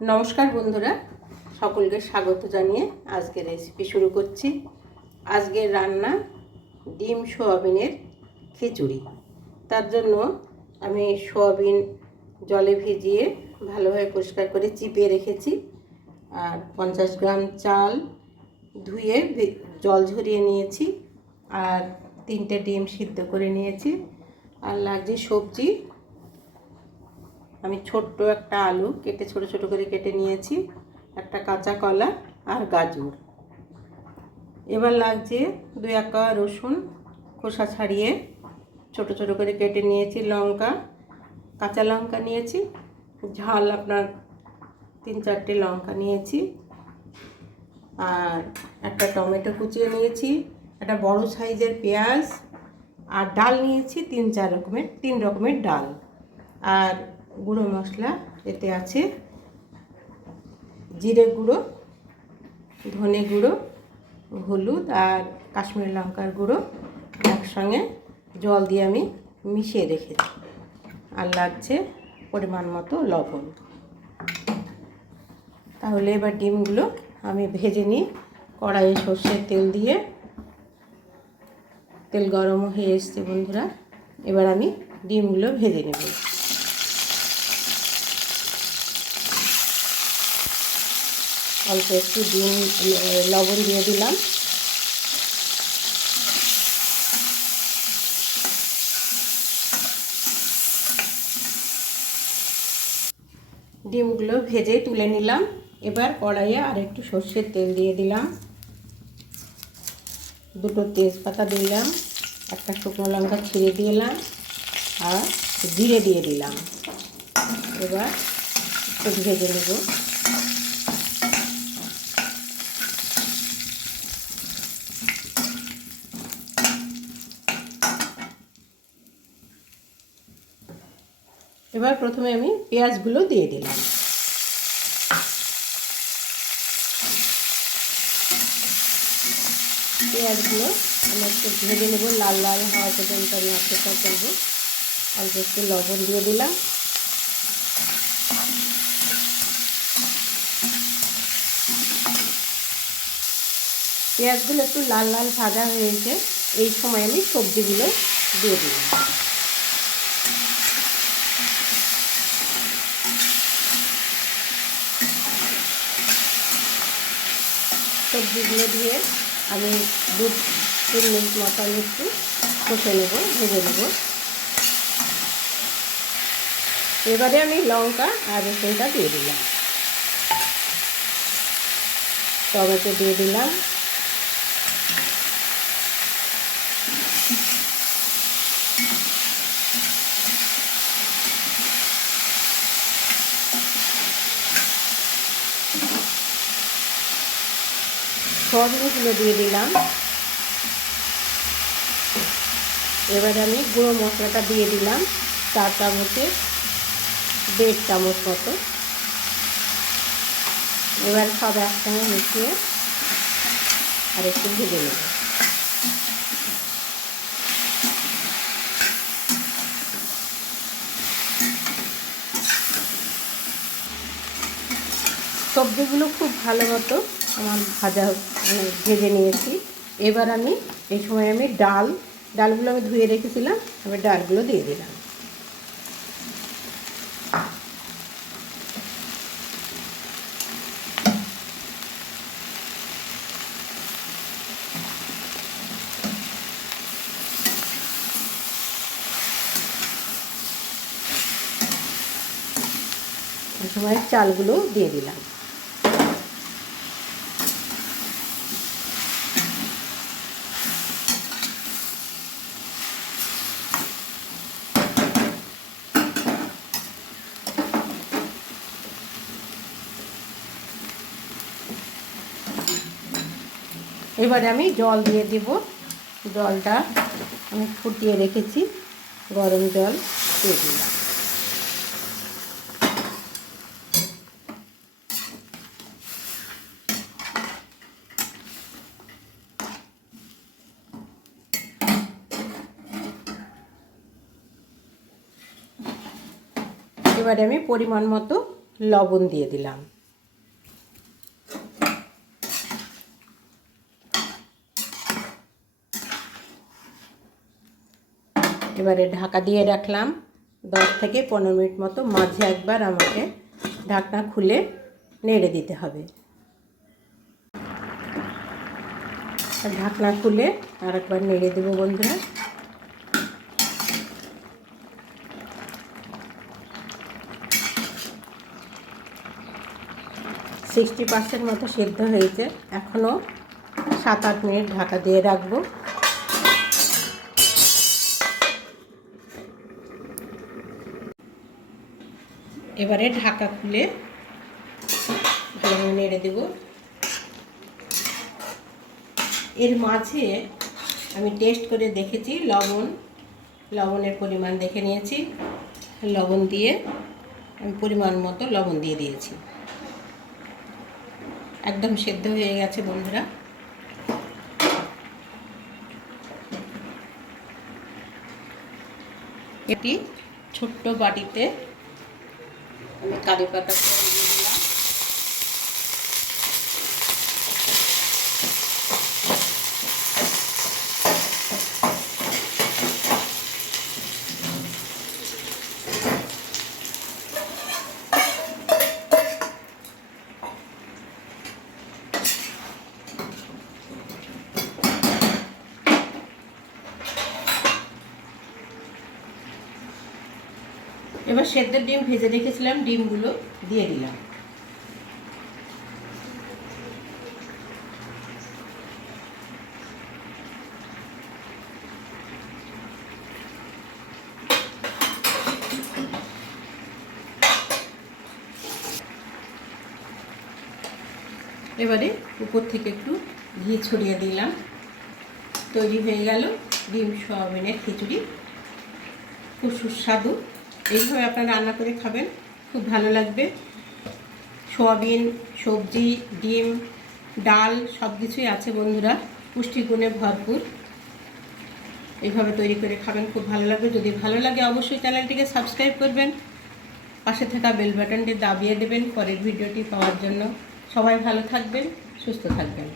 নমস্কার বন্ধুরা, সকলকে স্বাগত জানিয়ে আজকের রেসিপি শুরু করছি। আজকের রান্না ডিম সোয়াবিনের খিচুড়ি। তার জন্য আমি সোয়াবিন জলে ভিজিয়ে ভালোভাবে পরিষ্কার করে চিপিয়ে রেখেছি। আর 50 গ্রাম চাল ধুয়ে জল ঝরিয়ে নিয়েছি। আর 3টে ডিম সিদ্ধ করে নিয়েছি। আর লাগছে সবজি। আমি ছোট্ট একটা আলু কেটে ছোট ছোট করে কেটে নিয়েছি, একটা কাঁচা কলা আর গাজর। এবার লাগছে 2-1 কোয়া রসুন খোসা ছাড়িয়ে ছোট ছোট করে কেটে নিয়েছি, লঙ্কা, কাঁচা লঙ্কা নিয়েছি, ঝাল আপনার 3-4টে লঙ্কা নিয়েছি, আর একটা টমেটো কুচিয়ে নিয়েছি, একটা বড় সাইজের পেঁয়াজ, আর ডাল নিয়েছি 3 রকমের ডাল। আর গুঁড়ো মশলা এতে আছে জিরে গুঁড়ো, ধনে গুঁড়ো, হলুদ আর কাশ্মীরি লঙ্কার গুঁড়ো একসঙ্গে জল দিয়ে আমি মিশিয়ে রেখেছি। আর লাগছে পরিমাণ মতো লবণ। তাহলে এবার ডিমগুলো আমি ভেজে নিই। কড়াইয়ে সর্ষের তেল দিয়ে, তেল গরম হয়ে এসছে বন্ধুরা। এবার আমি ডিমগুলো ভেজে নেব। অল্প একটু ডিম লবণ দিয়ে দিলাম। ডিমগুলো ভেজে তুলে নিলাম। এবার কড়াইয়ে আর একটু সর্ষের তেল দিয়ে দিলাম, 2টো তেজপাতা দিলাম, একটা শুকনো লঙ্কা ছিঁড়ে দিলাম, আর জিরে দিয়ে দিলাম। এবার একটু ভেজে নেব। এবার প্রথমে আমি পেঁয়াজগুলো দিয়ে দিলাম। পেঁয়াজগুলো আমি একটু ভেজে নেব, লাল লাল হওয়া পর্যন্ত আমি অপেক্ষা করব। অল্প একটু লবণ দিয়ে দিলাম। পেঁয়াজগুলো একটু লাল লাল ভাজা হয়েছে, এই সময় আমি সবজিগুলো দিয়ে দিলাম। সবজিগুলো দিয়ে আমি 2-3 মিনিট মতো আমি একটু কষে নেব, ভেজে নেব। এবারে আমি লঙ্কা আর রসুনটা দিয়ে দিলাম, টমেটো দিয়ে দিলাম, সয়াবিনগুলো দিয়ে দিলাম। এবারে আমি গুঁড়ো মশলাটা দিয়ে দিলাম, 4 চামচের 1.5 চামচ মতো। এবার সব একসঙ্গে মিশিয়ে আর একটু ভেজে নেব। সবজিগুলো খুব ভালো মতো আমার ভেজে নিয়েছি। এবার আমি এই সময় আমি ডালগুলো আমি ধুয়ে রেখেছিলাম, এবার ডালগুলো দিয়ে দিলাম। এই সময় চালগুলো দিয়ে দিলাম। এবারে আমি জল দিয়ে দেব। জলটা আমি ফুটিয়ে রেখেছি, গরম জল দিয়ে দিলাম। এবারে আমি পরিমাণ মতো লবণ দিয়ে দিলাম। এবারে ঢাকা দিয়ে রাখলাম 10 থেকে 15 মিনিট মতো। মাঝে একবার আমাকে ঢাকনা খুলে নেড়ে দিতে হবে। ঢাকনা খুলে আরেকবার নেড়ে দেবো বন্ধুরা। সিক্সটি পার্সেন্ট মতো সেদ্ধ হয়েছে, এখনও 7-8 মিনিট ঢাকা দিয়ে রাখবো। এবারে ঢাকা খুলে ভালোভাবে নেড়ে দেব। এর মাঝে আমি টেস্ট করে দেখেছি, লবণের পরিমাণ দেখে নিয়েছি। লবণ দিয়ে আমি পরিমাণ মতো লবণ দিয়ে দিয়েছি। একদম সেদ্ধ হয়ে গেছে বন্ধুরা। এটি ছোট্ট বাটিতে আমি কারি পাতা দিয়ে দিলাম। এবার সেদ্ধ ডিম ভেজে রেখেছিলাম, ডিমগুলো দিয়ে দিলাম। এবারে উপর থেকে একটু ঘি ছড়িয়ে দিলাম। তৈরি হয়ে গেল ডিম সয়াবিনের খিচুড়ি। খুব সুস্বাদু। এইভাবে আপনারা রান্না করে খাবেন, খুব ভালো লাগবে। সয়াবিন, সবজি, ডিম, ডাল সব কিছুই আছে বন্ধুরা, পুষ্টিগুণে ভরপুর। এইভাবে তৈরি করে খাবেন, খুব ভালো লাগবে। যদি ভালো লাগে অবশ্যই চ্যানেলটিকে সাবস্ক্রাইব করবেন, পাশে থাকা বেল বাটনটি দাবিয়ে দেবেন পরের ভিডিওটি পাওয়ার জন্য। সবাই ভালো থাকবেন, সুস্থ থাকবেন।